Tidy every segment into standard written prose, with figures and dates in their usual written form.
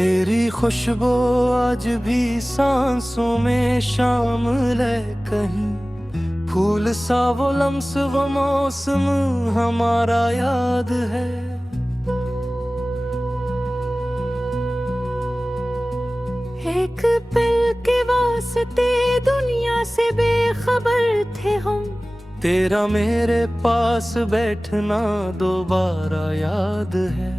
तेरी खुशबू आज भी सांसों में शामिल है कहीं, फूल सा वो लम्स वो मौसम हमारा याद है। एक पल के वास्ते दुनिया से बेखबर थे हम, तेरा मेरे पास बैठना दोबारा याद है।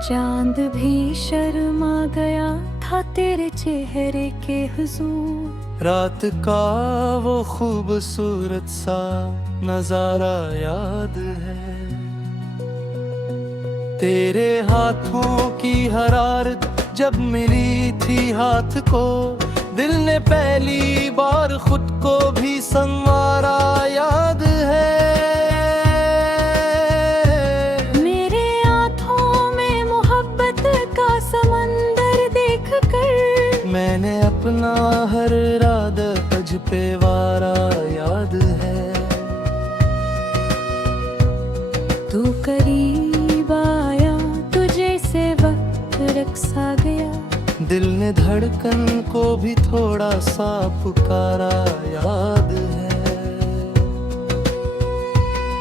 चांद भी शर्मा गया था तेरे चेहरे के हुजूर, रात का वो खूबसूरत सा नजारा याद है। तेरे हाथों की हरारत जब मिली थी हाथ को, दिल ने पहली बार खुद को भी संवारा याद है। मेरे आँखों में मोहब्बत का समंदर देख कर, मैंने अपना हर इरादा तुझ पे वारा याद है। तू करीब आया तुझे से वक्त रक्सा गया, दिल ने धड़कन को भी थोड़ा सा पुकारा याद है।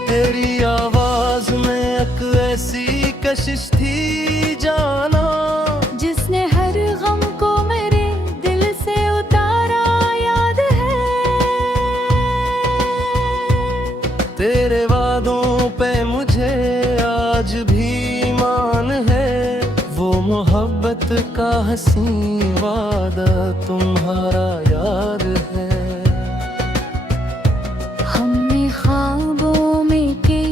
तेरी आवाज में एक ऐसी कशिश थी जाना, जिसने हर गम को मेरे दिल से उतारा याद है। तेरे वादों पे मुझे आज भी ईमान है, वो मोहब्बत का हसीन वादा तुम्हारा याद है। हमने ख्वाबों में के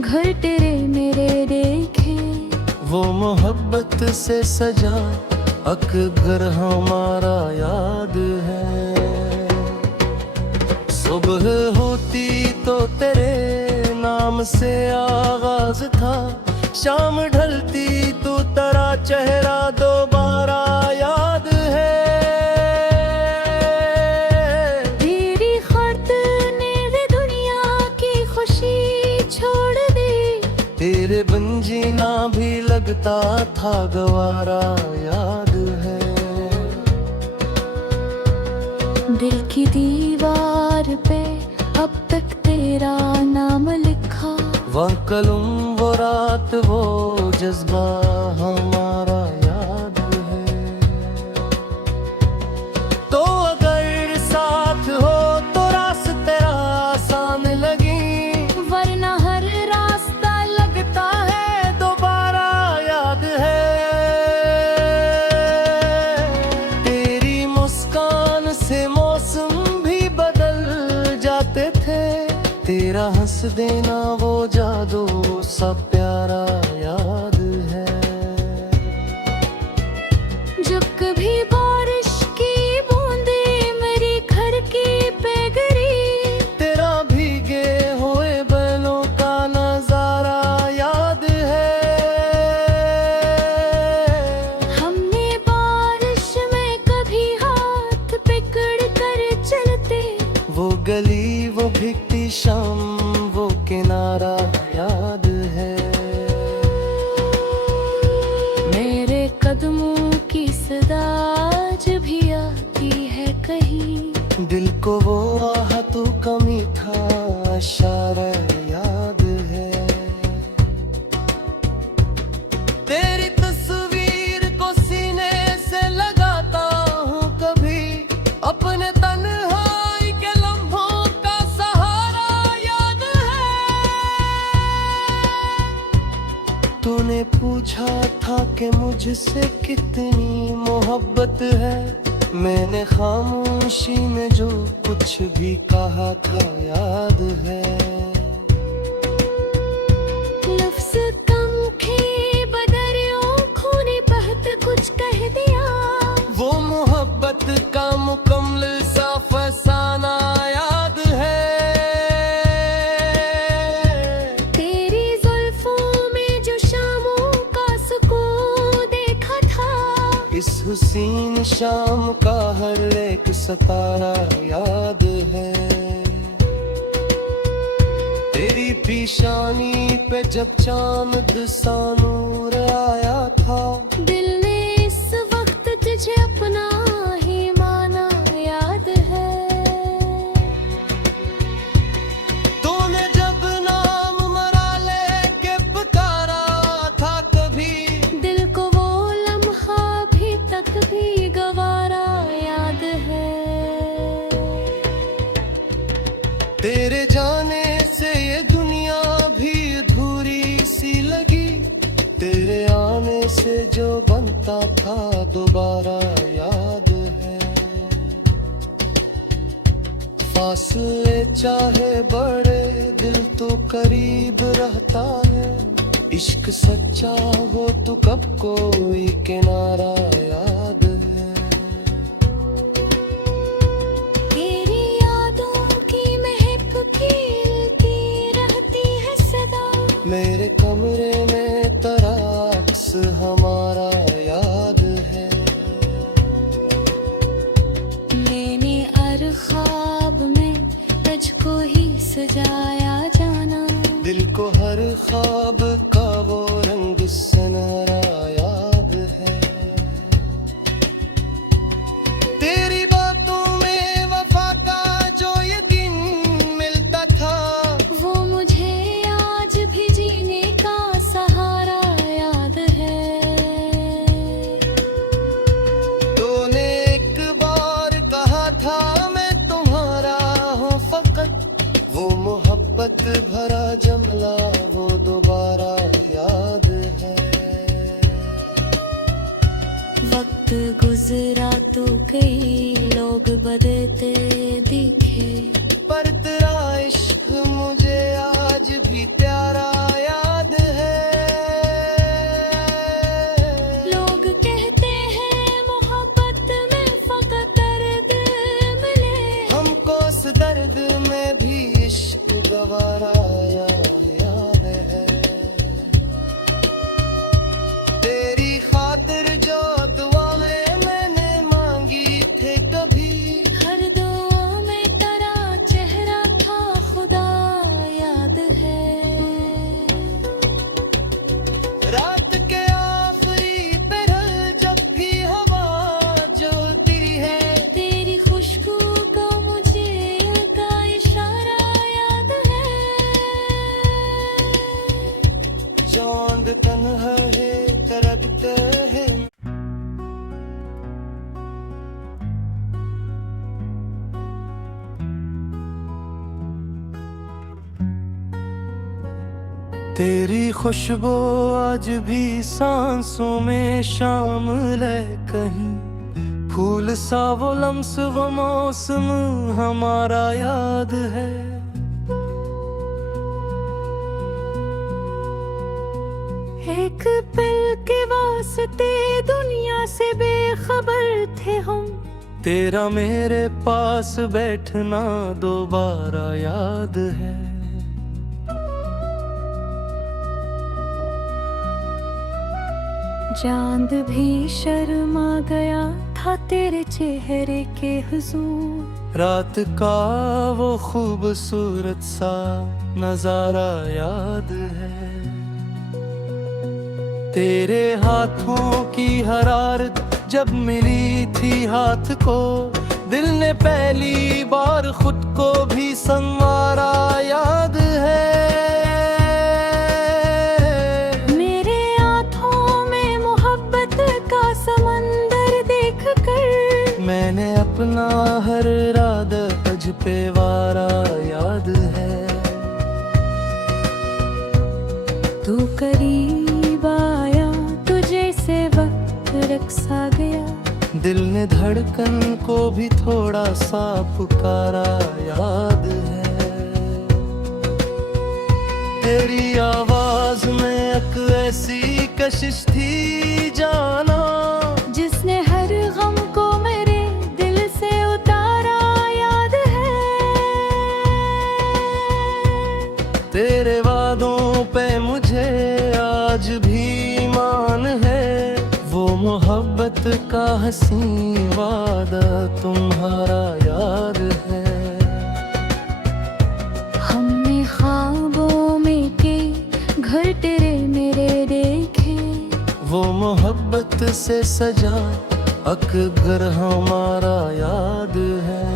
घर तेरे मेरे देखे, वो मोहब्बत से सजा अक घर हमारा याद है। सुबह होती तो तेरे नाम से आगाज था, शाम ढलती तो तेरा चेहरा दोबारा याद है। तेरी खातिर ने दुनिया की खुशी छोड़ दी, तेरे बिन जीना भी लगता था गवारा याद है। दिल की दीवार पे अब तक तेरा नाम लिखा, वो कलम वो रात वो जज्बा हमारा याद है। तो अगर साथ हो तो रास्ते आसान लगी, वरना हर रास्ता लगता है दोबारा याद है। तेरी मुस्कान से मौसम भी बदल जाते थे, तेरा हंस देना वो जादू सा प्यारा याद है। जब कभी बारिश की बूंदे मेरी घर की पे गिरी, तेरा भीगे हुए बैलों का नजारा याद है। हमने बारिश में कभी हाथ पकड़ कर चलते, वो गली वो भीगती शाम वो किनारा याद है। मेरे कदमों की सदा जब भी आती है कहीं, दिल को वो आहतों का मीठा इशारा याद है। तेरी तस्वीर को सीने से लगाता हूँ कभी, अपने तन्हाई के लम्हों का सहारा याद है। तूने पूछा था कि मुझसे कितनी मोहब्बत है, मैंने खामोशी में जो कुछ भी कहा था याद है। लफ्ज़ कम थे बदरियों खूनी बहत कुछ कह दिया, वो मोहब्बत का मुकम्मल सा फसाना याद है। तेरी जुल्फों में जो शामों का सुकून देखा था, इस हुसीन शाम का हर एक सितारा याद है। तेरी पेशानी पे जब चांद सा नूर आया था, दिल ने इस वक्त तुझे अपना ही माना, याद है। तूने जब नाम मरा लेके पुकारा था कभी, दिल को वो लम्हा भी तक भी गवारा, याद है। तेरे जाने से ये दुनिया भी अधूरी सी लगी, तेरे आने से जो बनता था दोबारा, याद है। फासले चाहे बड़े दिल तो करीब रहता है, इश्क सच्चा हो तो कब कोई किनारा, याद है। तेरी यादों की महक खिलती रहती है सदा, मेरे कमरे में तराक्स हमारा, याद है। मैंने हर ख्वाब में तुझको ही सजाया जाना, दिल को हर ख्वाब का वो रंग सुनहरा, याद है। तेरी बातों में वफा का जो यकीन मिलता था, वो मुझे आज भी जीने का सहारा, याद है। तूने एक बार कहा था मैं तुम्हारा हूँ फकत, वो मोहब्बत भरा जमला वो दोबारा, याद है। वक्त गुजरा तो कई लोग बदलते दिखे, पर तेरा इश्क मुझे आज भी प्यारा, याद है। लोग कहते हैं मोहब्बत में फकत दर्द मिले, हमको उस दर्द में भी इश्क गवारा, याद है। तेरी खातिर जो दुआएं मैंने मांगी थे कभी, हर दुआ में तेरा चेहरा था खुदा, याद है। रात के आखिरी पहर जब भी हवा जलती है, तेरी खुशबू को मुझे का इशारा, याद है। चांद तन्हा है तरगते हैं। तेरी खुशबू आज भी सांसों में शामिल है कहीं, फूल सा वो लम्स वो मौसम हमारा, याद है। एक पल के वास्ते दुनिया से बेखबर थे हम, तेरा मेरे पास बैठना दोबारा, याद है। चांद भी शर्मा गया था तेरे चेहरे के हुजूर, रात का वो खूबसूरत सा नजारा, याद है। तेरे हाथों की हरारत जब मिली थी हाथ को, दिल ने पहली बार खुद को भी संवारा, याद है। मेरे हाथों में मोहब्बत का समंदर देख कर, मैंने अपना हर इरादा तुझ पे वारा, याद है। तू करीब आया तुझे से वक्त रक्सा गया, दिल ने धड़कन को भी थोड़ा सा पुकारा, याद है। तेरी आवाज में एक ऐसी कशिश थी जाना, जिसने हर गम को मेरे दिल से उतारा, याद है। तेरे वादों पे मुझे आज भी ईमान है, वो मोहब्बत का हसीन वादा तुम्हारा, याद है। हमने ख्वाब वो मोहब्बत से सजा अकबर हमारा याद है।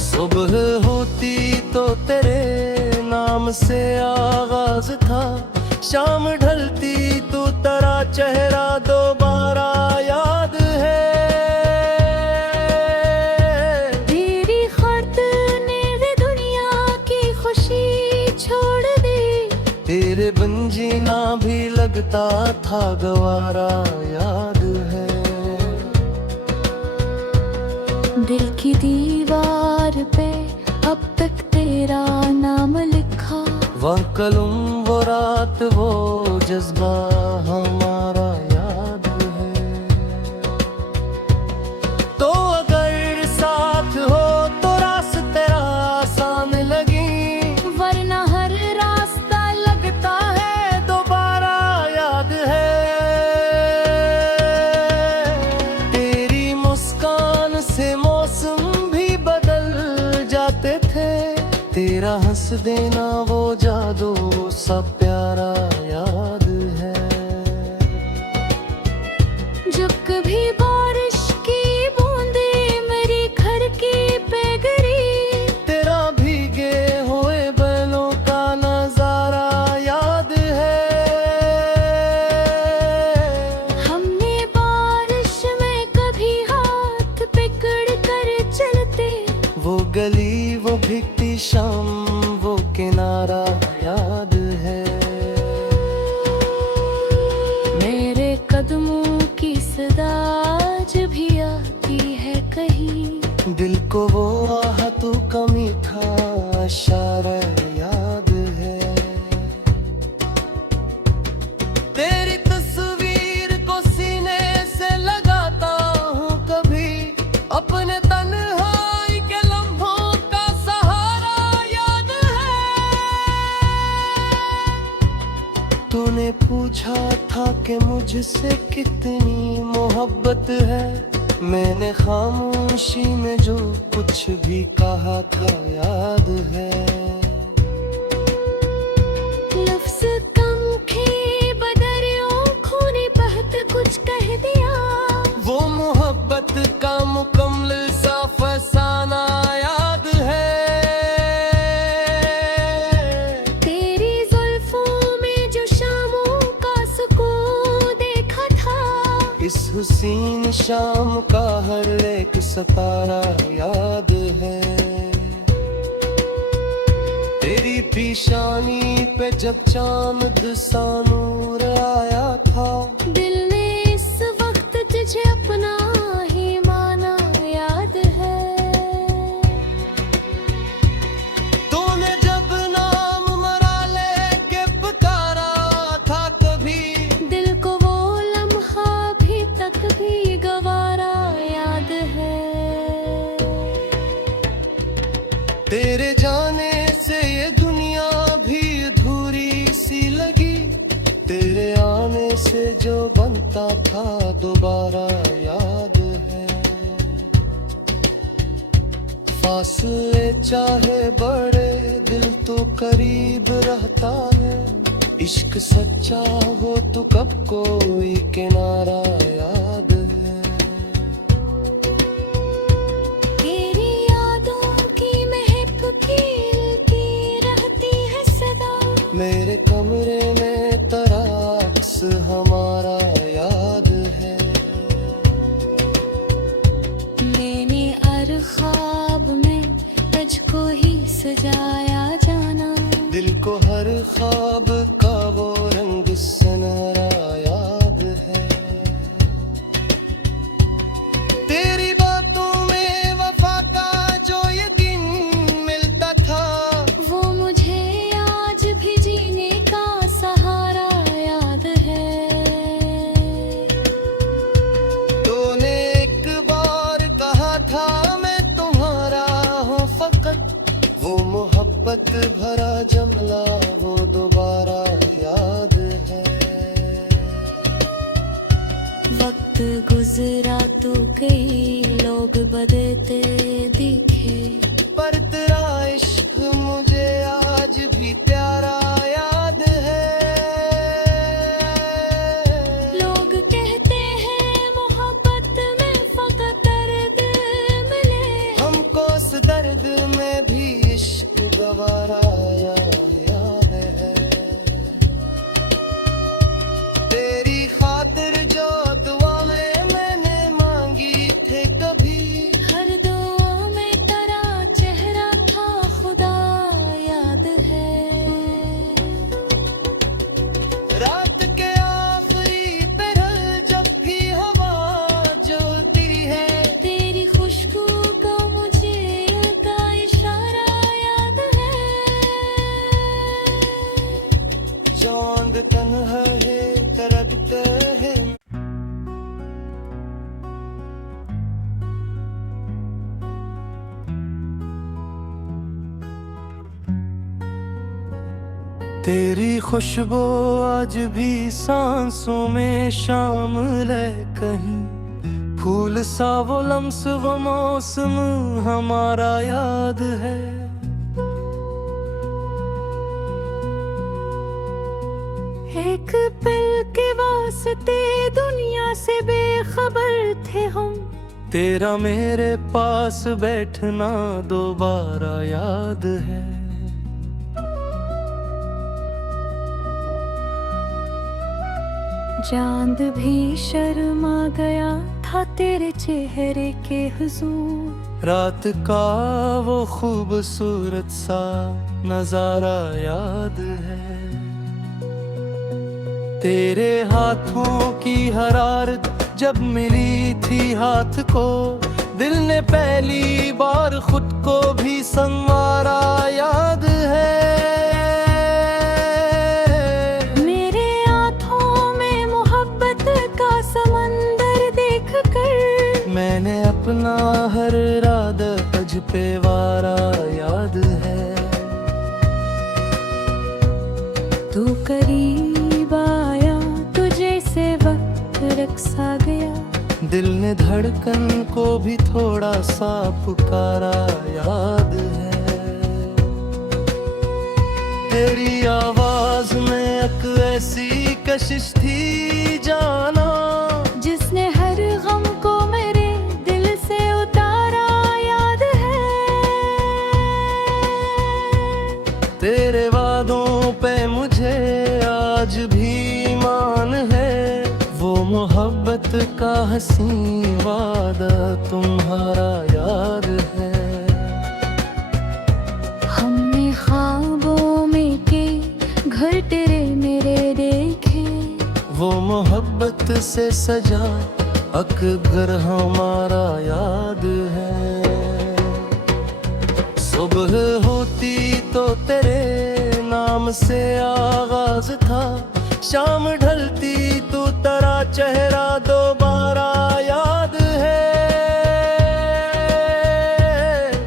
सुबह होती तो तेरे नाम से आगाज था, शाम ढलती तो तेरा चेहरा दोबारा याद है। तेरी खातिर ने वे दुनिया की खुशी छोड़ दी, तेरे बिन जीना भी लगता था गवारा याद है। दिल की दीवार पे अब तक तेरा नाम लिखा, वह कलम वो रात वो जज्बा हमारा याद है। तो अगर साथ हो तो रास्ते आसान लगी, वरना हर रास्ता लगता है दोबारा याद है। तेरी मुस्कान से मौसम भी बदल जाते थे, तेरा हंस देना वो जादू सा प्यारा याद है। जब कभी बारिश की बूंदे मेरी घर की पे गिरी, तेरा भीगे हुए बैलों का नजारा याद है। हमने बारिश में कभी हाथ पकड़ कर चलते, वो गली वो भीगती शाम वो किनारा याद है। मेरे कदमों की सदा आज भी आती है कहीं, दिल को वो आहतों का मीठा इशारा याद है। तेरी तस्वीर को सीने से लगाता हूँ कभी, अपने तन्हाई के लम्हों का सहारा याद है। तूने पूछा था कि मुझसे कितनी मोहब्बत है, मैंने खामोशी में जो कुछ भी कहा था याद है। लफ्ज़ कम थे बदरियों खूनी बहत कुछ कह दिया, वो मोहब्बत का मुकम्मल सा फसाना याद है। तेरी जुल्फों में जो शामों का सुकून देखा था, इस हुसीन शाम का हर एक सितारा याद है। तेरी पेशानी पे जब चांद सा नूर आया था, दिल ने इस वक्त तुझे अपना ही माना याद है। तूने जब नाम मरा लेके पुकारा था कभी, दिल को वो लम्हा भी तक भी गवारा याद है। तेरे जाने से ये दुनिया भी अधूरी सी लगी, तेरे आने से जो बनता था दोबारा याद है। फासले चाहे बड़े दिल तो करीब रहता है, इश्क सच्चा हो तो कब कोई किनारा याद है। तेरी यादों की महक खिलती रहती है सदा, मेरे कमरे में तेरा अक्स हमारा याद है। मैंने हर ख्वाब में तुझको ही सजाया जाना, दिल को हर ख्वाब का वो रंग सुनहरा याद है। तेरी बातों में वफा का जो यकीन मिलता था, वो मुझे आज भी जीने का सहारा याद है। तूने एक बार कहा था मैं तुम्हारा हूँ फकत, वो मोहब्बत भरा जमला वो दोबारा याद है। वक्त गुजरा तो कई लोग बदलते दिखे, पर तेरा इश्क मुझे आज भी प्यारा याद है। तेरी खुशबू आज भी सांसों में शामिल है कहीं, फूल सा वो लम्स वो मौसम हमारा याद है। एक पल के वास्ते दुनिया से बेखबर थे हम, तेरा मेरे पास बैठना दोबारा याद है। चांद भी शर्मा गया था तेरे चेहरे के हुजूर, रात का वो खूबसूरत सा नजारा याद है। तेरे हाथों की हरारत जब मिली थी हाथ को, दिल ने पहली बार खुद को भी संवारा याद है। मेरे हाथों में मोहब्बत का समंदर देख कर, मैंने अपना हर इरादा तुझ पे वारा याद है। तू करीब आया तुझे से वक्त रक्सा गया, दिल ने धड़कन को भी थोड़ा सा पुकारा याद है। तेरी आवाज में एक ऐसी कशिश थी जाना, जिसने हर गम को मेरे दिल से उतारा याद है। तेरे वादों पे मुझे आज भी ईमान है, वो मोहब्बत का हसीन वादा तुम्हारा याद है। हमने ख्वाबों में के घर तेरे मेरे देखे, वो मोहब्बत से सजा अकबर हमारा याद है। सुबह होती तो तेरे नाम से आगाज था, शाम ढलती तो तेरा चेहरा दोबारा याद है।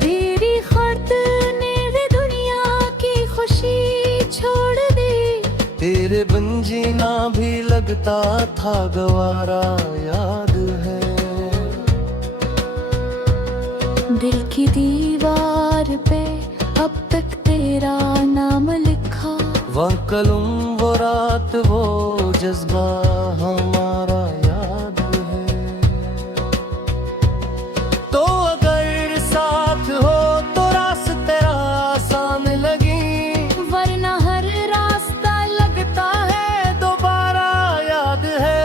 तेरी खातिर ने दुनिया की खुशी छोड़ दी, तेरे बिन जीना भी लगता था गवारा याद है। दिल की दीवार पे अब तक तेरा नाम लिखा, वो कलम वो रात वो जज्बा हमारा याद है। तो अगर साथ हो तो रास्ते आसान लगी, वरना हर रास्ता लगता है दोबारा याद है।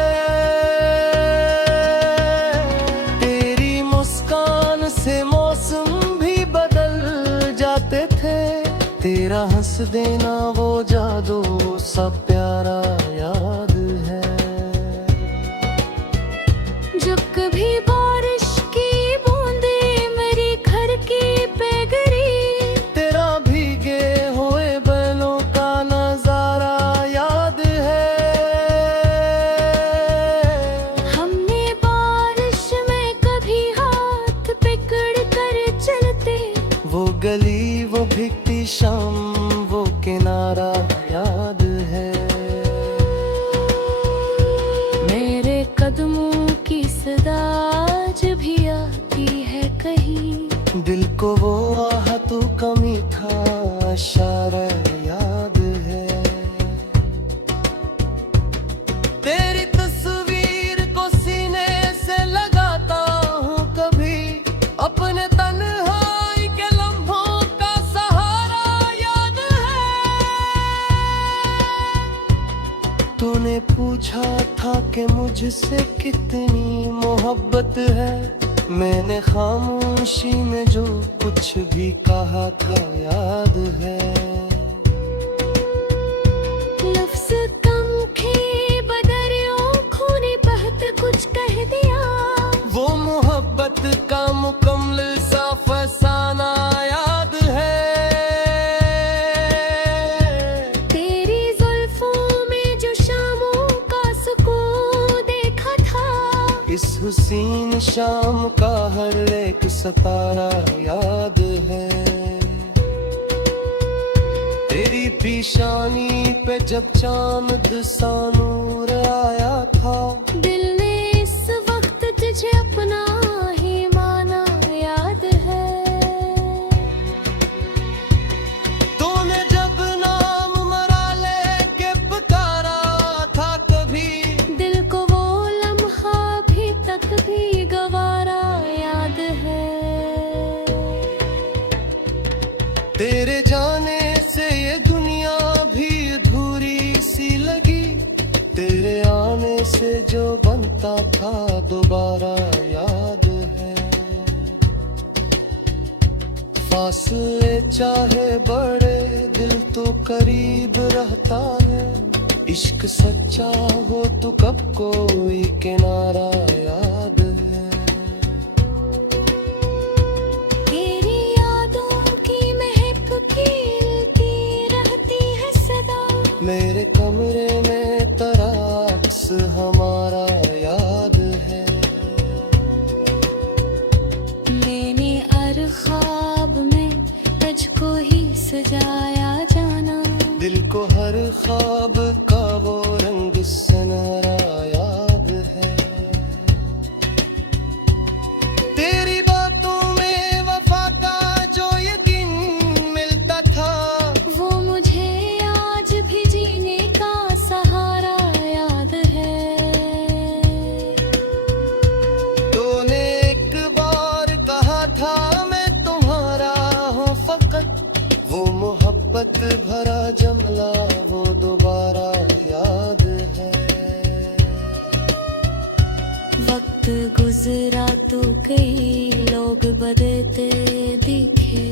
तेरी मुस्कान से मौसम भी बदल जाते थे, तेरा हंस देना वो जादू सा प्यारा याद है। जब कभी बारिश की बूंदे मेरी घर की पे गिरी, तेरा भीगे हुए बैलों का नजारा याद है। हमने बारिश में कभी हाथ पकड़ कर चलते, वो गली वो भीगती शाम वो किनारा याद है। मेरे कदमों की सदा आज भी आती है कहीं, दिल को वो आहतों का मीठा इशारा याद है। तेरी तस्वीर को सीने से लगाता हूँ कभी, अपने तन्हाई के लम्हों का सहारा याद है। तूने पूछा था कि मुझसे कितनी मोहब्बत है, मैंने खामोशी में जो कुछ भी कहा था याद है। लफ्ज़ कम थे बदरियों खूनी बहत कुछ कह दिया, वो मोहब्बत का मुकम्मल सा फसाना याद है। तेरी जुल्फों में जो शामों का सुकून देखा था, इस हुसीन शाम का हर एक सितारा याद है। तेरी पेशानी पे जब चांद सा नूर आया था, दिल ने इस वक्त तुझे अपना ही माना, याद है। तूने जब नाम मरा लेके पुकारा था कभी, दिल को वो लम्हा भी तक भी गवारा, याद है। तेरे जाने से ये दुनिया भी अधूरी सी लगी, तेरे आने से जो बनता था दोबारा, याद है। फासले चाहे बड़े दिल तो करीब रहता है, इश्क सच्चा हो तो कब कोई किनारा, याद है। तेरी यादों की महक खिलती रहती है सदा, मेरे कमरे में तेरा अक्स हमारा, याद है। मैंने हर ख्वाब में तुझको ही सजाया जाना, दिल को हर ख्वाब का वो रंग सुनहरा, याद है। तेरी बातों में वफा का जो यकीन मिलता था, वो मुझे आज भी जीने का सहारा, याद है। तूने एक बार कहा था मैं तुम्हारा हूँ फकत, वो मोहब्बत भरा जमला वो दोबारा, याद है। वक्त गुजरा तो कई लोग बदलते दिखे,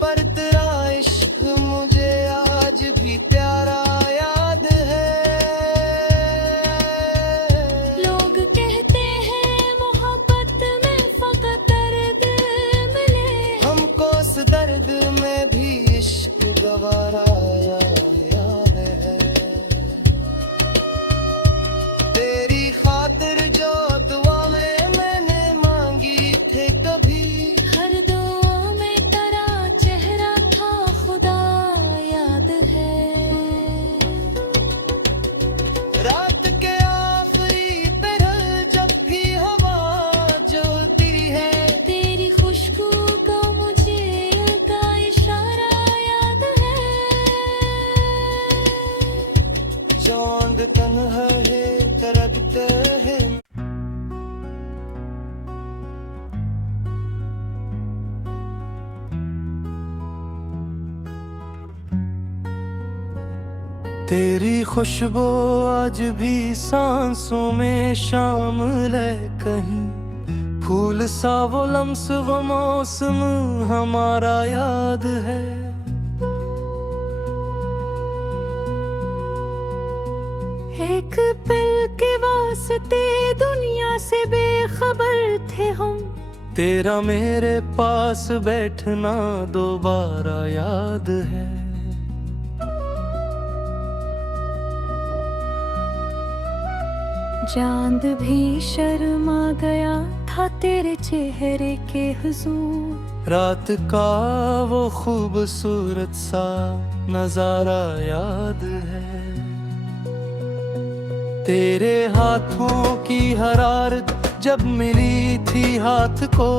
पर तेरा इश्क मुझे आज भी प्यारा, याद है। लोग कहते हैं मोहब्बत में फकत दर्द मिले, हमको उस दर्द में भी इश्क गवारा, याद है। तेरी खातिर जो दुआएं मैंने मांगी थे कभी, हर दुआ में तेरा चेहरा था खुदा, याद है। रात के आखिरी पहर जब भी हवा जलती है, तेरी खुशबू का मुझे का इशारा, याद है। चांद तन्हा है तरगते हैं। तेरी खुशबू आज भी सांसों में शामिल है कहीं, फूल सा वो लम्स वो मौसम हमारा, याद है। एक पल के वास्ते दुनिया से बेखबर थे हम, तेरा मेरे पास बैठना दोबारा, याद है। चांद भी शर्मा गया था तेरे चेहरे के हुजूर, रात का वो खूबसूरत सा नजारा, याद है। तेरे हाथों की हरारत जब मिली थी हाथ को,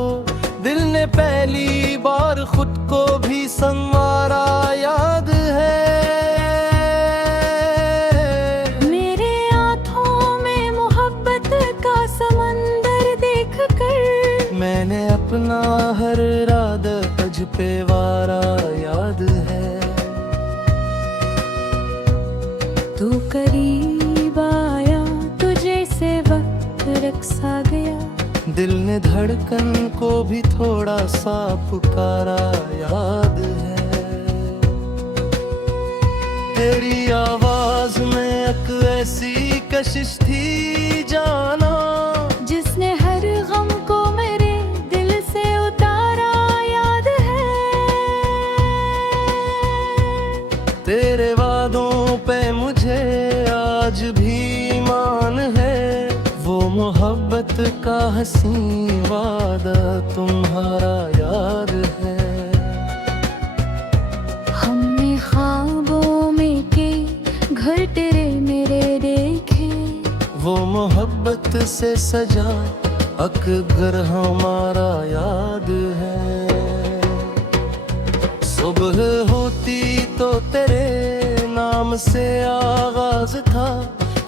दिल ने पहली बार खुद को भी संवारा, याद है। मेरे हाथों में मोहब्बत का समंदर देख कर, मैंने अपना हर इरादा तुझ पे वारा, याद है। तू करीब आया तुझे से वक्त रक्सा गया, दिल ने धड़कन को भी थोड़ा सा पुकारा, याद है। तेरी आवाज में एक ऐसी कशिश थी जाना, जिसने हर गम को मेरे दिल से उतारा, याद है। तेरे वादों पे मुझे आज भी ईमान है, वो मोहब्बत का हसीन वादा तुम्हारा, याद है। हमने ख्वाब वो मोहब्बत से सजा अकबर हमारा याद है। सुबह होती तो तेरे नाम से आगाज था,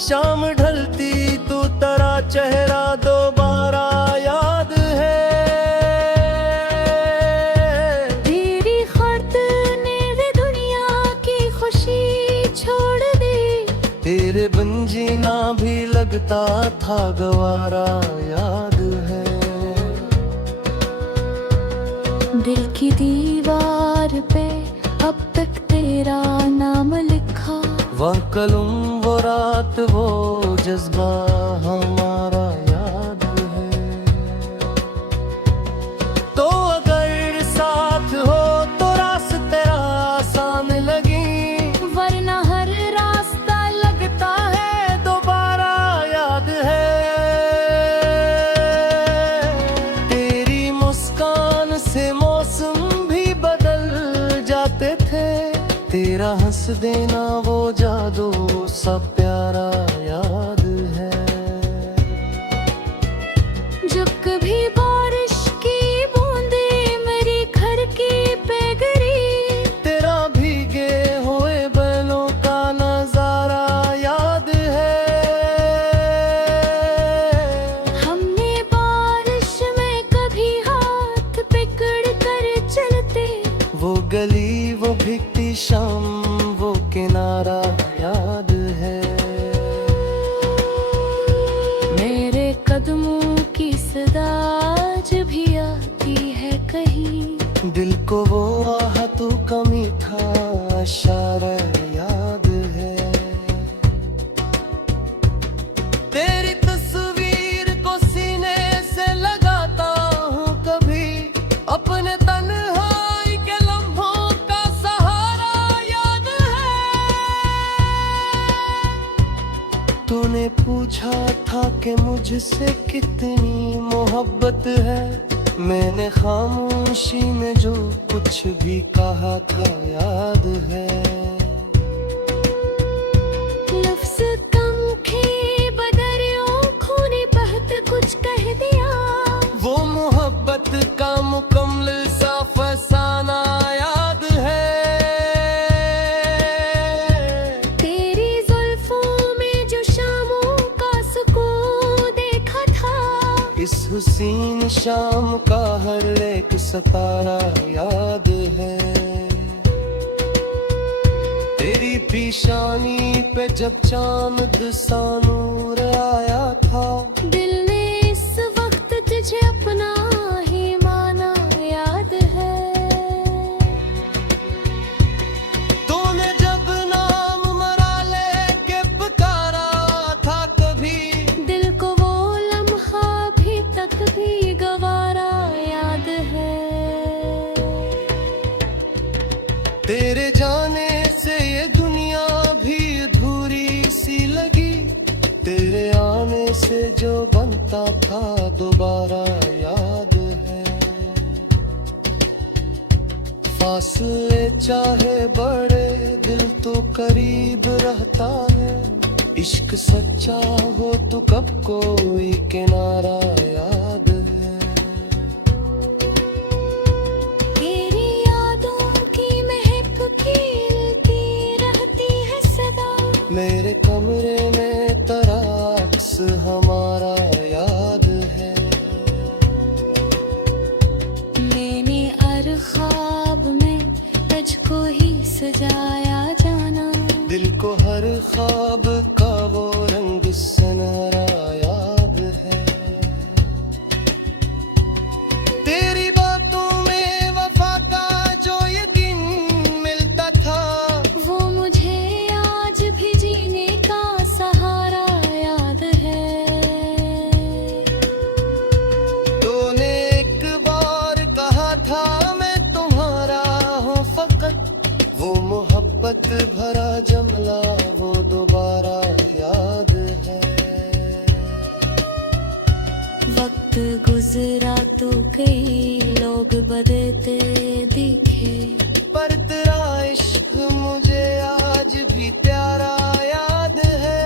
शाम ढलती तो तेरा चेहरा दोबारा याद है। तेरी खातिर ने दुनिया की खुशी छोड़ दी, तेरे बिन जीना भी लगता था गवारा याद है। दिल की दीवार पे अब तक तेरा नाम लिखा, वह कलम वो रात वो जज्बा हमारा याद है। तो अगर साथ हो तो रास्ते आसान लगी, वरना हर रास्ता लगता है दोबारा याद है। तेरी मुस्कान से मौसम भी बदल जाते थे, तेरा हंस देना वो जादू सा प्यारा याद है। जब कभी बारिश की बूंदे मेरी घर की पे गिरी, तेरा भीगे हुए बैलों का नजारा याद है। हमने बारिश में कभी हाथ पकड़ कर चलते, वो गली वो भीगती शाम वो किनारा याद है। मेरे कदमों की सदा आज भी आती है कहीं, दिल को वो आहतों का मीठा इशारा याद है। तेरी तस्वीर को सीने से लगाता हूँ कभी, अपने तन्हाई के लम्हों का सहारा याद है। तूने पूछा था कि मुझसे कितनी मोहब्बत है, मैंने खामोशी में जो कुछ भी कहा था याद है। लफ्ज़ कम थे बदरियों खूनी बहत कुछ कह दिया, वो मोहब्बत का मुकम्मल सा फसाना याद है। तेरी जुल्फों में जो शामों का सुकून देखा था, इस हुसीन शाम का हर एक सितारा याद है। तेरी पेशानी पे जब चांद सा नूर आया था, दिल ने इस वक्त तुझे अपना ही माना याद है। तूने जब नाम मरा लेके पुकारा था कभी, दिल को वो लम्हा भी तक भी गवारा याद है। तेरे जाने से ये दुनिया भी अधूरी सी लगी, तेरे आने से जो बनता था दोबारा याद है। फासले चाहे बड़े दिल तो करीब रहता है, इश्क सच्चा हो तो कब कोई किनारा याद है। तेरी यादों की महक खिलती रहती है सदा, मेरे कमरे में तेरा अक्स हमारा याद है। मैंने हर ख्वाब में तुझको ही सजाया जाना, दिल को हर ख्वाब का वो रंग सुनहरा याद है। तेरी बातों में वफा का जो यकीन मिलता था, वो मुझे आज भी जीने का सहारा याद है। तूने एक बार कहा था मैं तुम्हारा हूँ फकत, वो मोहब्बत भरा जमला वो दोबारा याद है। वक्त गुजरा तो कई लोग बदलते दिखे, पर तेरा इश्क मुझे आज भी प्यारा याद है।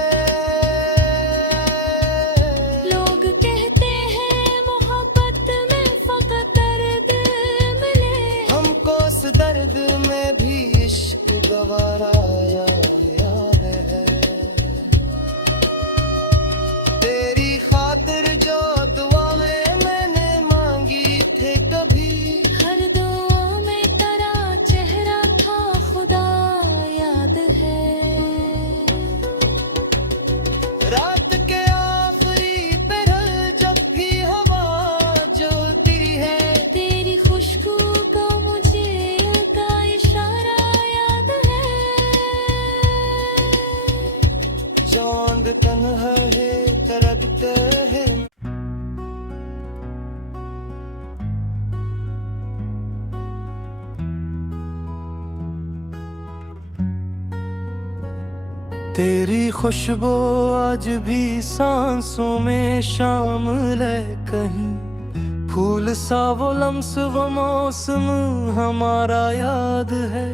तेरी खुशबू आज भी सांसों में शामिल है कहीं, फूल सा वो लम्स वो मौसम हमारा याद है।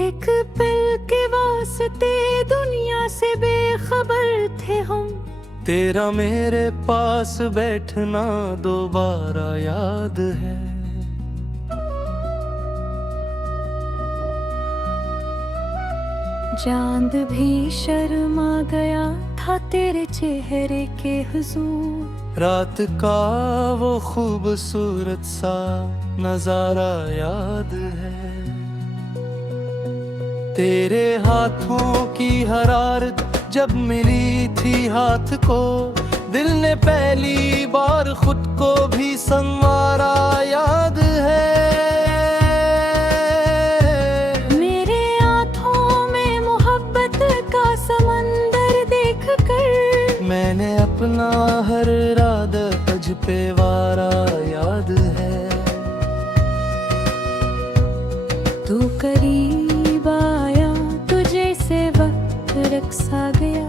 एक पल के वास्ते दुनिया से बेखबर थे हम, तेरा मेरे पास बैठना दोबारा याद है। चांद भी शर्मा गया था तेरे चेहरे के हुजूर, रात का वो खूबसूरत सा नजारा याद है। तेरे हाथों की हरारत जब मिली थी हाथ को, दिल ने पहली बार खुद को भी संवारा याद है। मेरे आँखों में मोहब्बत का समंदर देख कर, मैंने अपना हर इरादा तुझ पे वारा याद है। तू करीब आया तुझे से वक्त रक्सा गया,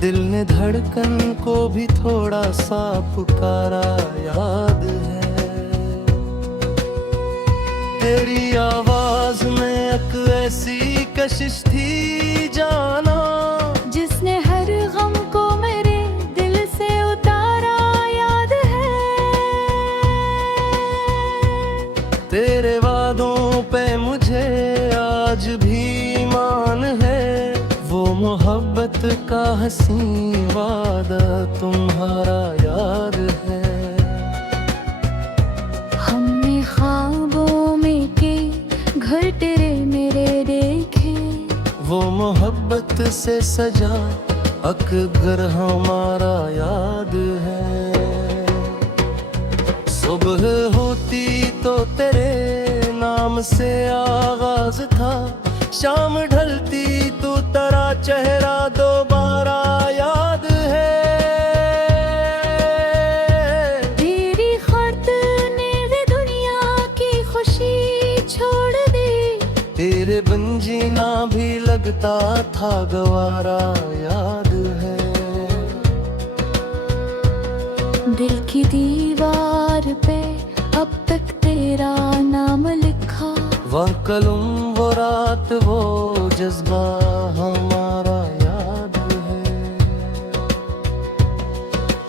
दिल ने धड़कन को भी थोड़ा सा पुकारा याद है। तेरी आवाज में एक ऐसी कशिश थी जाना, जिसने हर गम को मेरे दिल से उतारा याद है। तेरे वादों पे मुझे आज भी ईमान है, वो मोहब्बत का हसीन वादा तुम्हारा याद है। हमने ख्वाबों में के घर तेरे मेरे देखे, वो मोहब्बत से सजा अकबर हमारा याद है। सुबह होती तो तेरे नाम से आगाज था, शाम ढलती तो तेरा चेहरा दोबारा याद है। तेरी खातिर ने दुनिया की खुशी छोड़ दी, तेरे बिन जीना भी लगता था गवारा याद है। दिल की दीवार पे अब तक तेरा नाम लिखा, वो कलम वो रात वो जज्बा हमारा याद है।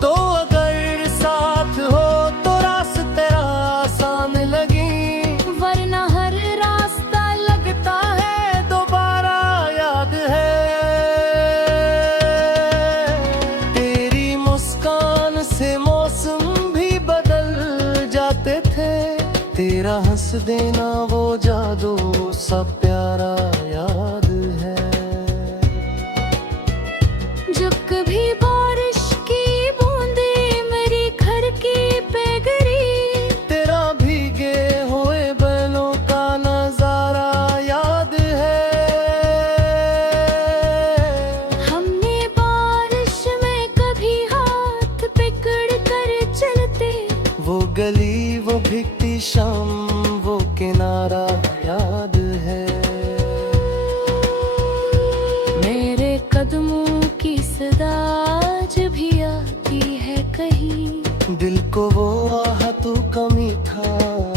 तो अगर साथ हो तो रास्ते आसान लगी, वरना हर रास्ता लगता है दोबारा याद है। तेरी मुस्कान से मौसम भी बदल जाते थे, तेरा हंस देना वो जादू सा प्यारा याद है। जब कभी बारिश की बूंदे मेरी घर की पे गिरी, तेरा भीगे हुए बैलों का नजारा याद है। हमने बारिश में कभी हाथ पकड़ कर चलते, वो गली वो भीगती शाम वो किनारा याद है। मेरे कदमों की सदा आज भी आती है कहीं, दिल को वो आहतों का मीठा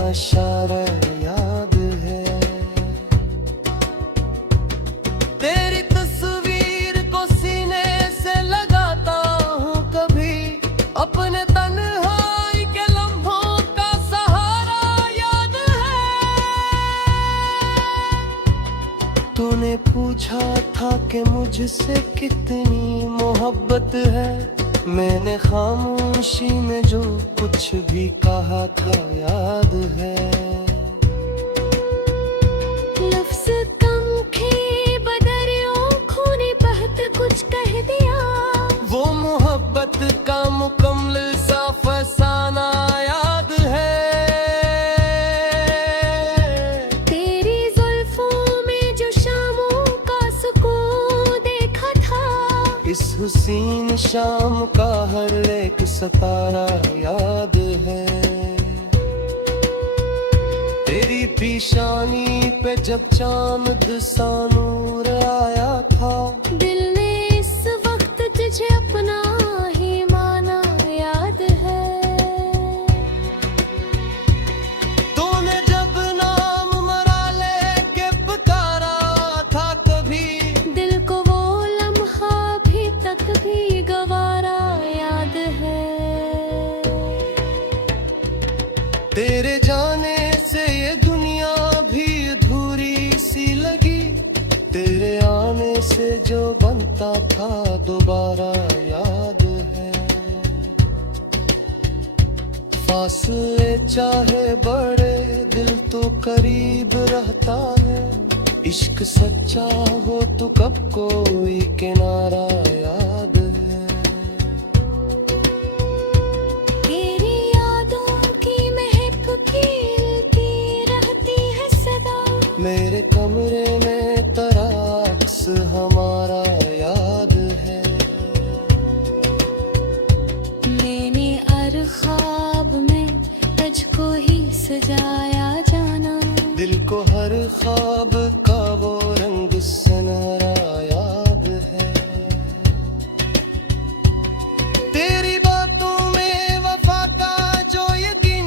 इशारा याद है। तेरी तस्वीर को सीने से लगाता हूँ कभी, अपने तन्हाई के लम्हों का सहारा याद है। तूने पूछा था कि मुझसे कितनी मोहब्बत है, मैंने खामोशी में जो कुछ भी कहा था याद है। लफ्ज़ कम थे बदरियों खूनी बहत कुछ कह दिया, वो मोहब्बत का मुकम्मल सा फसाना याद है। तेरी जुल्फों में जो शामों का सुकून देखा था, इस हुसीन शाम का हर एक सितारा याद है। तेरी पेशानी पे जब चांद सा नूर आया था, दिल ने इस वक्त तुझे अपना ही माना, याद है। तूने जब नाम मरा लेके पुकारा था कभी, दिल को वो लम्हा भी तक भी गवारा, याद है। तेरे जाने से ये दुनिया भी अधूरी सी लगी, तेरे आने से जो बनता था दोबारा, याद है। फासले चाहे बड़े दिल तो करीब रहता है, इश्क सच्चा हो तो कब कोई किनारा, याद है। तेरी यादों की महक खिलती रहती है सदा, मेरे कमरे में तेरा अक्स हमारा, याद है। मैंने हर ख्वाब में तुझको ही सजाया जाना, दिल को हर ख्वाब का वो रंग सुनहरा, याद है। तेरी बातों में वफा का जो यकीन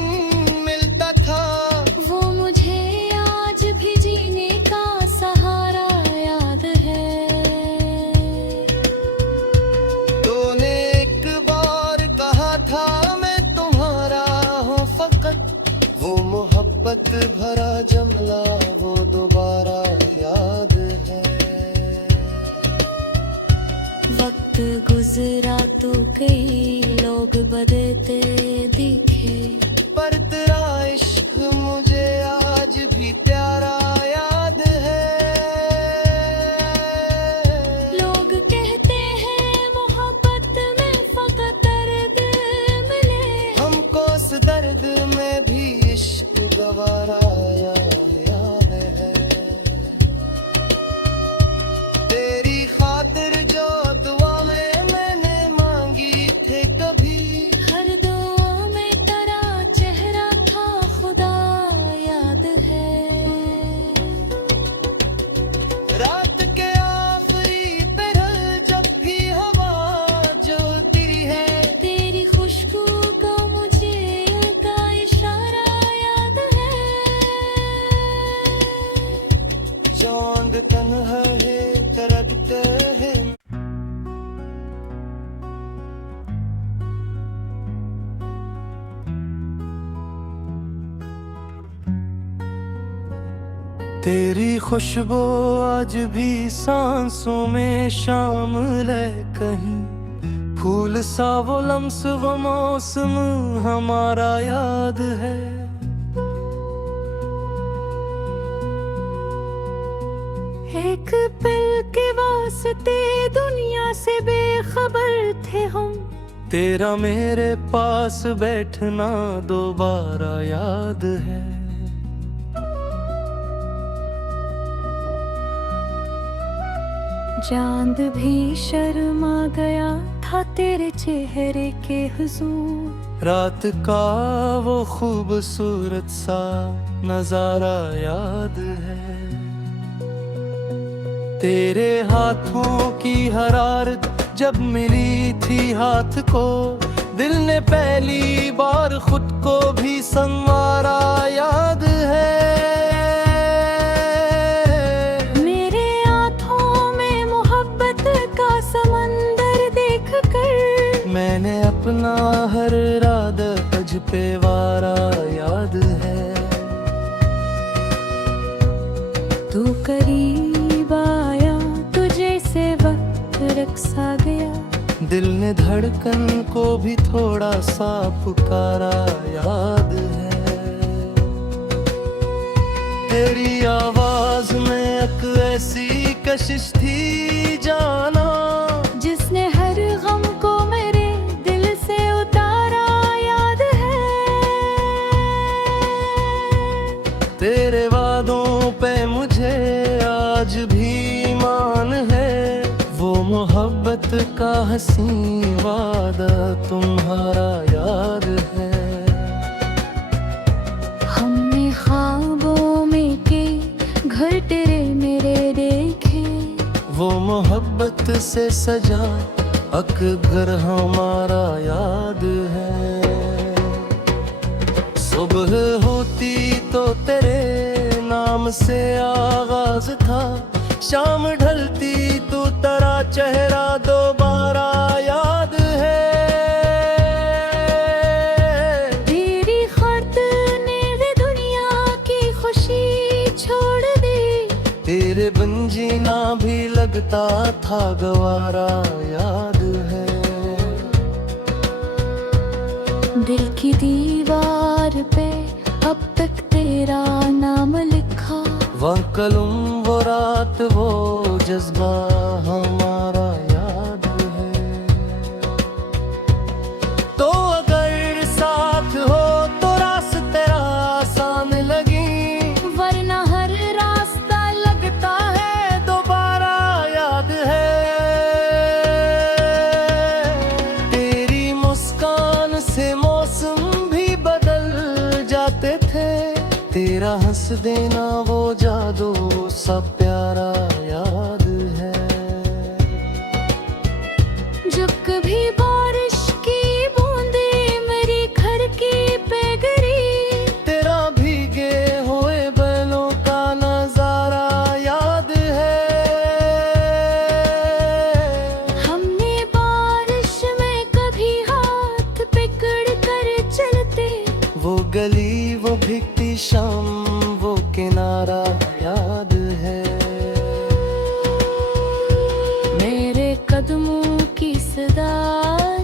मिलता था, वो मुझे आज भी जीने का सहारा, याद है। तूने एक बार कहा था मैं तुम्हारा हूँ फकत, वो मोहब्बत भरा जमला वो दोबारा, याद है। वक्त गुजरा तो कई लोग बदलते दिखे, पर तेरा इश्क मुझे आज भी प्यारा, याद है। लोग कहते हैं मोहब्बत में फकत दर्द मिले, हमको उस दर्द में भी इश्क गवारा, याद है। तेरी खातिर जो दुआ में मैंने मांगी थे कभी, हर दुआ में तेरा चेहरा था खुदा, याद है। रात के आखिरी पहर जब भी हवा जलती है, तेरी खुशबू का मुझे का इशारा, याद है। चांद तन्हा है तरसते हैं। तेरी खुशबू आज भी सांसों में शामिल है कहीं, फूल सा वो लम्स वो मौसम हमारा, याद है। एक पल के वास्ते दुनिया से बेखबर थे हम, तेरा मेरे पास बैठना दोबारा, याद है। चांद भी शर्मा गया था तेरे चेहरे के हुजूर, रात का वो खूबसूरत सा नजारा, याद है। तेरे हाथों की हरारत जब मिली थी हाथ को, दिल ने पहली बार खुद को भी संवारा, याद है। मेरे हाथों में मोहब्बत का समंदर देख कर, मैंने अपना हर इरादा तुझ पे वारा, याद है। तू करीब आया तुझे से वक्त रक्सा गया, दिल ने धड़कन को भी थोड़ा सा पुकारा, याद है। तेरी आवाज में एक ऐसी कशिश थी जाना, जिसने हर गम को मेरे दिल से उतारा, याद है। तेरे वादों पे मुझे आज भी ईमान है, वो मोहब्बत का हसीन वादा तुम्हारा, याद है। हमने ख्वाब वो मोहब्बत से सजा अकबर हमारा याद है। सुबह होती तो तेरे नाम से आगाज था, शाम ढलती तो तेरा चेहरा दोबारा याद है। तेरी खातिर ने दुनिया की खुशी छोड़ दी, तेरे बिन जीना भी लगता था गवारा याद है। दिल की दीवार पे अब तक तेरा नाम लिखा, वो कलम वो रात वो जज्बा हमारा याद है। तो अगर साथ हो तो रास्ते आसान लगी, वरना हर रास्ता लगता है दोबारा याद है। तेरी मुस्कान से मौसम भी बदल जाते थे, तेरा हंस देना वो जादू सा प्यारा याद है। जब कभी बारिश की बूंदे मेरी घर की पे गिरी, तेरा भीगे हुए बैलों का नजारा याद है। हमने बारिश में कभी हाथ पकड़ कर चलते, वो गली वो भीगती शाम वो किनारा याद है। मेरे कदमों की सदा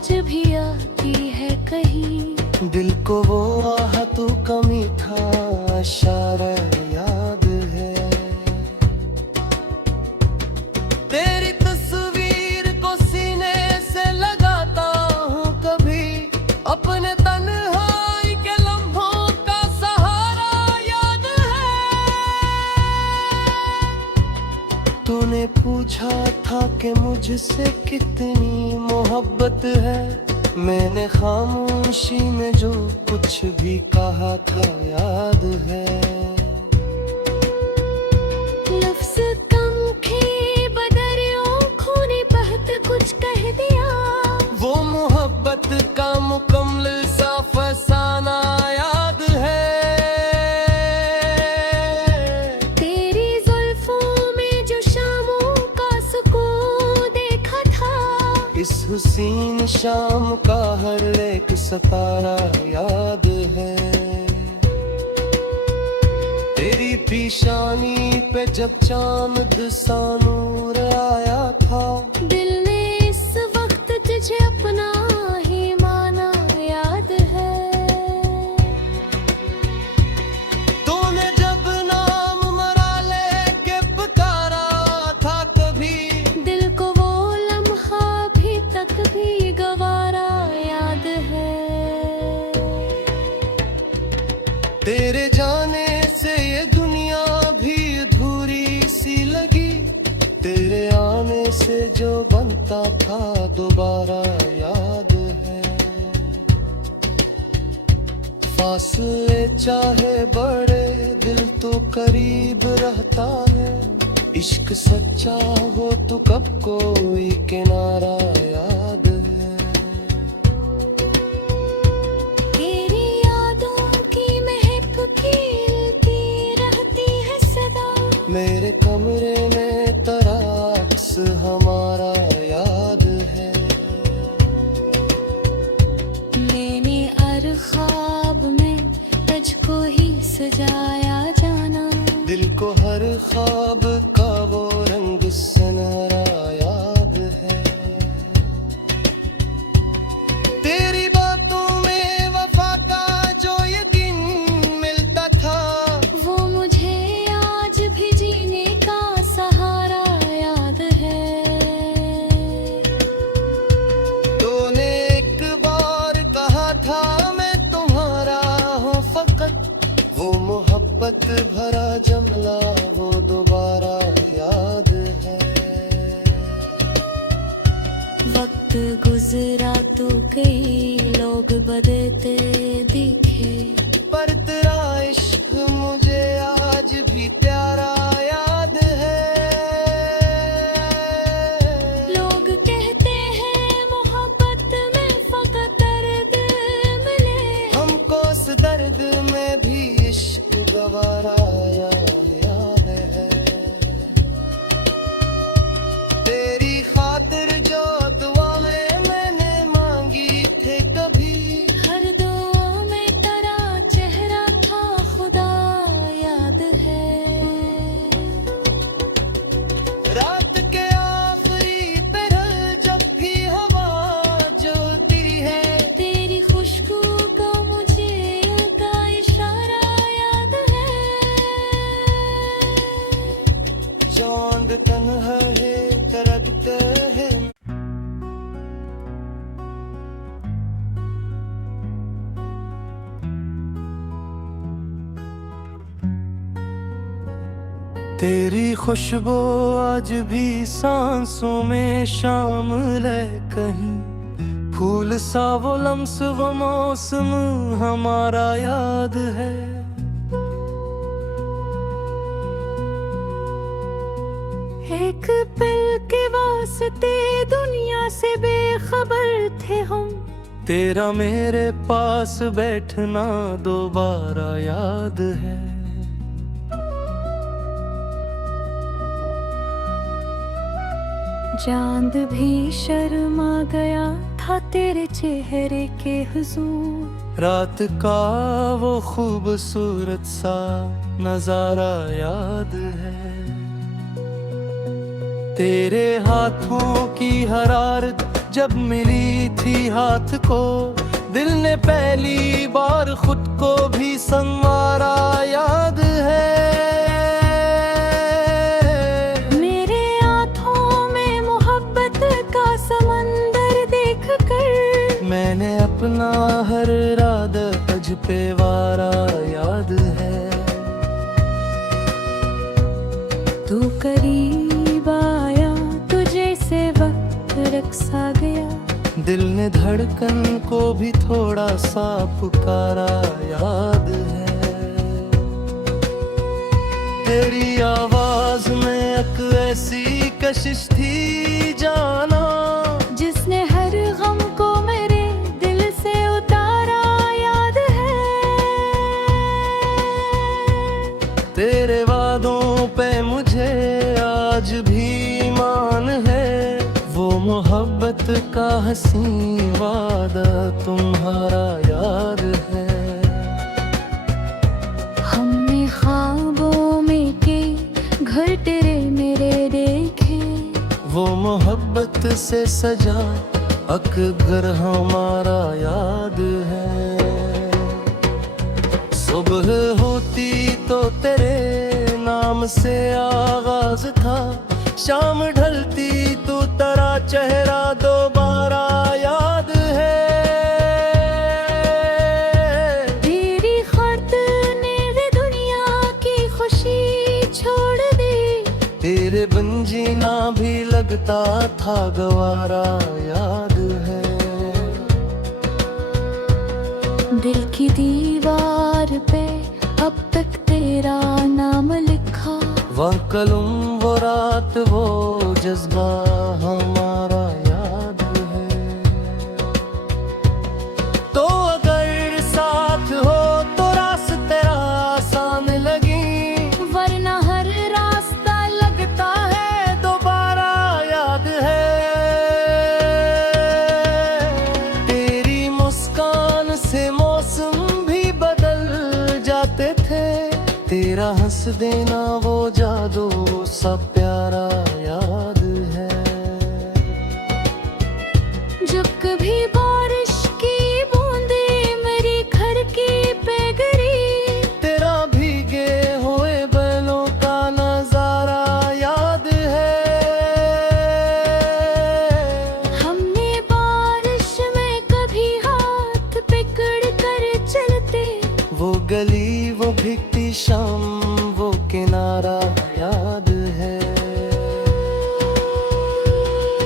जब भी आती है कहीं, दिल को वो आहतों का मीठा इशारा याद है। तेरी तस्वीर को सीने से लगाता हूँ कभी, अपने तन्हाई के लम्हों का सहारा याद है। तूने पूछा था कि मुझसे कितनी मोहब्बत है, मैंने खामोशी में जो कुछ भी कहा था याद है। लफ्ज़ कम थे बदरियों खूनी बहत कुछ कह दिया, वो मोहब्बत का मुकम्मल सा फसाना याद है। तेरी जुल्फों में जो शामों का सुकून देखा था, इस हुसीन शाम का हर एक सितारा याद है। तेरी पेशानी पे जब चांद सा नूर आया था, दिल ने इस वक्त तुझे अपना ही माना याद है। तूने जब नाम मरा लेके पुकारा था कभी, दिल को वो लम्हा भी तक भी गवारा याद है। तेरे जाने से ये दुनिया भी अधूरी सी लगी, तेरे आने से जो बनता था दोबारा याद है। फासले चाहे बड़े दिल तो करीब रहता है, इश्क सच्चा हो तो कब कोई किनारा याद है। तेरी यादों की महक खिलती रहती है सदा, मेरे कमरे में तेरा अक्स हमारा याद है। मैंने हर ख्वाब में तुझको ही सजाया जाना, दिल को हर ख्वाब का वो रंग सुनहरा याद है। तेरी बातों में वफा का जो यकीन मिलता था, वो मुझे आज भी जीने का सहारा याद है। तूने एक बार कहा था मैं तुम्हारा हूँ फकत, वो मोहब्बत भरा जमला वो दोबारा याद है। वक्त गुजरा तो कई लोग बदलते दिखे, पर तेरा इश्क मुझे आज भी प्यारा याद है। तेरी खुशबू आज भी सांसों में शामिल है कहीं, फूल सा वो लम्स वो मौसम हमारा याद है। एक पल के वास्ते दुनिया से बेखबर थे हम, तेरा मेरे पास बैठना दोबारा याद है। चांद भी शर्मा गया था तेरे चेहरे के हुजूर, रात का वो खूबसूरत सा नजारा याद है। तेरे हाथों की हरारत जब मिली थी हाथ को, दिल ने पहली बार खुद को भी संवारा याद है। मेरे आँखों में मोहब्बत का समंदर देख कर, मैंने अपना हर इरादा तुझ पे वारा याद है। तू करीब आया तुझे से वक्त रक्सा गया, दिल ने धड़कन को भी थोड़ा सा पुकारा याद है। तेरी आवाज में एक ऐसी कशिश थी जाना, जिसने हर गम को मेरे दिल से उतारा याद है। तेरे वादों पे मुझे आज भी ईमान है, वो मोहब्बत का हसीन वादा तुम्हारा याद है। हमने ख्वाबों में के घर तेरे मेरे देखे, वो मोहब्बत से सजा अकबर हमारा याद है। सुबह होती तो तेरे नाम से आगाज था, शाम ढलती तो तेरा चेहरा दोबारा याद है। तेरी खातिर ने दुनिया की खुशी छोड़ दी, तेरे बिन जीना भी लगता था गवारा याद है। दिल की दीवार पे अब तक तेरा नाम लिखा, वो कलम वो रात वो जज्बा हमारा याद है। तो अगर साथ हो तो रास्ते आसान लगी, वरना हर रास्ता लगता है दोबारा याद है। तेरी मुस्कान से मौसम भी बदल जाते थे, तेरा हंस देना वो जादू सा प्यारा याद है। जब कभी बारिश की बूंदे मेरी घर की पे गिरी, तेरा भीगे हुए बैलों का नजारा याद है। हमने बारिश में कभी हाथ पकड़ कर चलते, वो गली वो भीगती शाम वो किनारा याद है।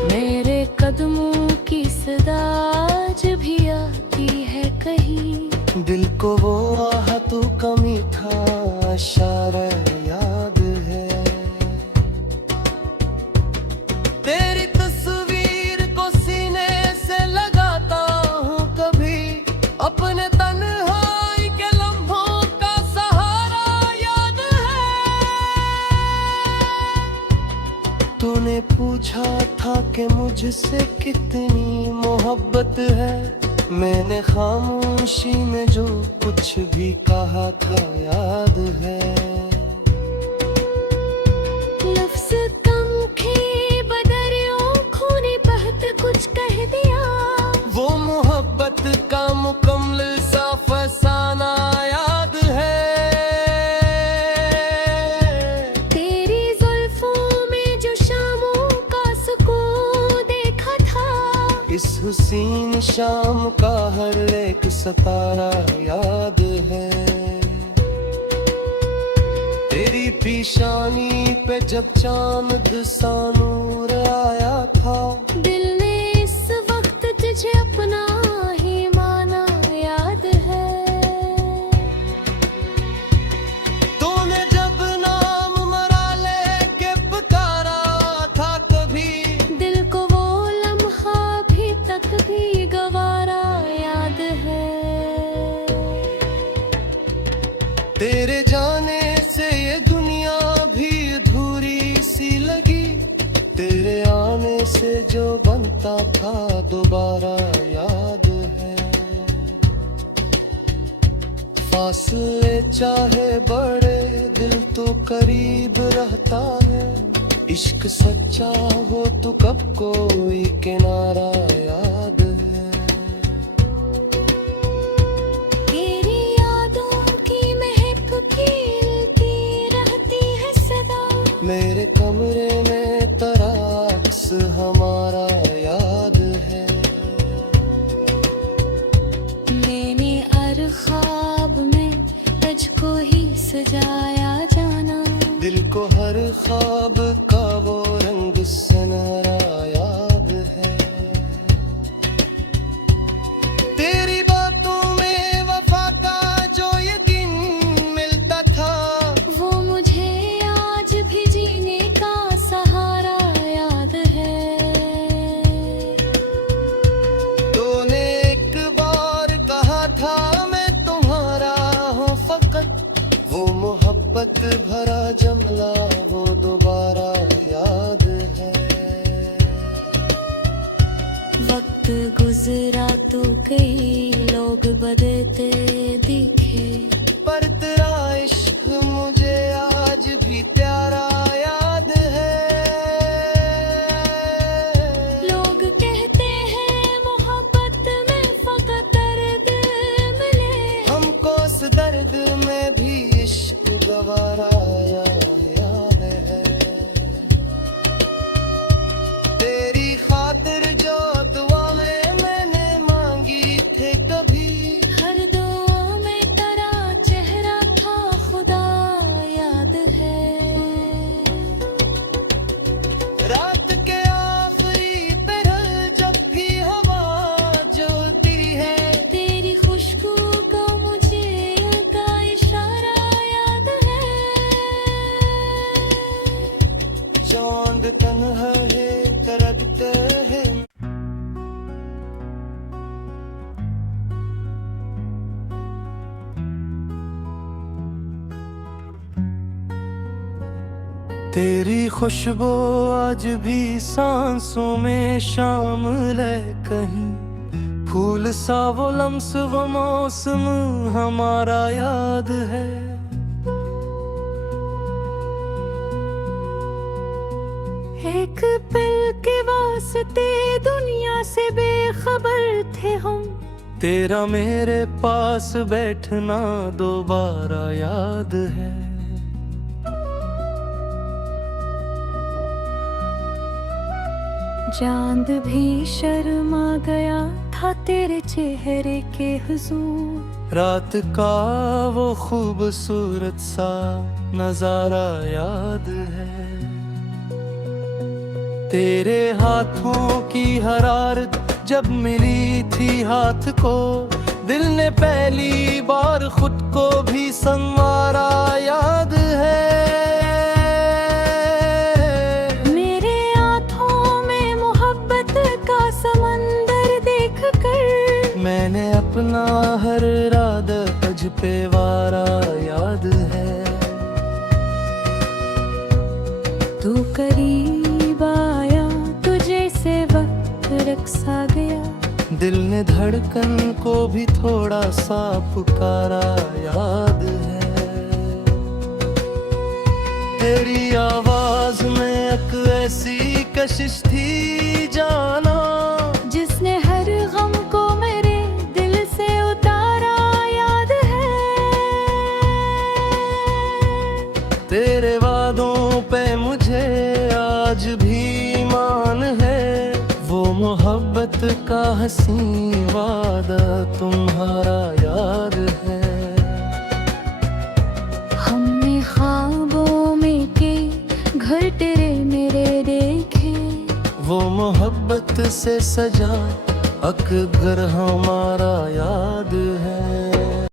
मेरे कदमों की सदा जब भी आती है कहीं, दिल को वो आहतों का मीठा इशारा याद है। तेरी तस्वीर को सीने से लगाता हूँ कभी, अपने तन्हाई के लम्हों का सहारा याद है। तूने पूछा था कि मुझसे कितनी मोहब्बत है, मैंने खामोशी में जो कुछ भी कहा था याद है। लफ्ज़ कम थे बदरियों खूनी बहत कुछ कह दिया, वो मोहब्बत का मुकम्मल सा फसाना याद है। तेरी जुल्फों में जो शामों का सुकून देखा था, इस हुसीन शाम का हर एक सितारा याद है। तेरी पेशानी पे जब चांद सा नूर आया था, दिल ने इस वक्त तुझे अपना ही माना, याद है। तूने जब नाम मरा लेके पुकारा था कभी, दिल को वो लम्हा भी तक भी गवारा, याद है। तेरे जाने से ये दुनिया भी अधूरी सी लगी, तेरे आने से जो बनता था दोबारा, याद है। फासले चाहे बड़े दिल तो करीब रहता है, इश्क सच्चा हो तो कब कोई किनारा, याद है। तेरी यादों की महक खिलती रहती है सदा, मेरे कमरे में तेरा अक्स हमारा, याद है। मैंने हर ख्वाब में तुझको ही सजाया जाना, दिल को हर ख्वाब का वो रंग सुनहरा, याद है। तेरी बातों में वफा का जो यकीन मिलता था, वो मुझे आज भी जीने का सहारा, याद है। तूने एक बार कहा था मैं तुम्हारा हूँ फकत, वो मोहब्बत भरा जमला वो दोबारा, याद है। वक्त गुजरा तो कई लोग बदलते दिखे, पर तेरा इश्क मुझे आज भी प्यारा, याद है। लोग कहते हैं मोहब्बत में फकत दर्द मिले, हमको उस दर्द में भी इश्क गवारा, याद है। तेरी खातिर जो दुआएं मैंने मांगी थे कभी, हर दुआ में तेरा चेहरा था खुदा, याद है। रात के आखिरी पहर जब भी हवा जलती है, तेरी खुशबू का मुझे उनका इशारा, याद है। चांद तन्हा है तरसते हैं। तेरी खुशबू आज भी सांसों में शामिल है कहीं, फूल सा वो लम्स वो मौसम हमारा, याद है। एक पल के वास्ते दुनिया से बेखबर थे हम, तेरा मेरे पास बैठना दोबारा, याद है। चांद भी शर्मा गया था तेरे चेहरे के हुजूर, रात का वो खूबसूरत सा नजारा, याद है। तेरे हाथों की हरारत जब मिली थी हाथ को, दिल ने पहली बार खुद को भी संवारा, याद है। मेरे हाथों में मोहब्बत का समंदर देख कर, मैंने अपना हर इरादा तुझ पे वारा, याद है। तू करीब आया तुझे से वक्त रक्सा गया, दिल ने धड़कन को भी थोड़ा सा पुकारा, याद है। तेरी आवाज में एक ऐसी कशिश थी जाना, जिसने हर गम को मेरे दिल से उतारा, याद है। तेरे वादों पे मुझे आज भी ईमान है, वो मोहब्बत का हसीन वादा तुम्हारा, याद है। हमने ख्वाब से सजा अकबर हमारा याद है।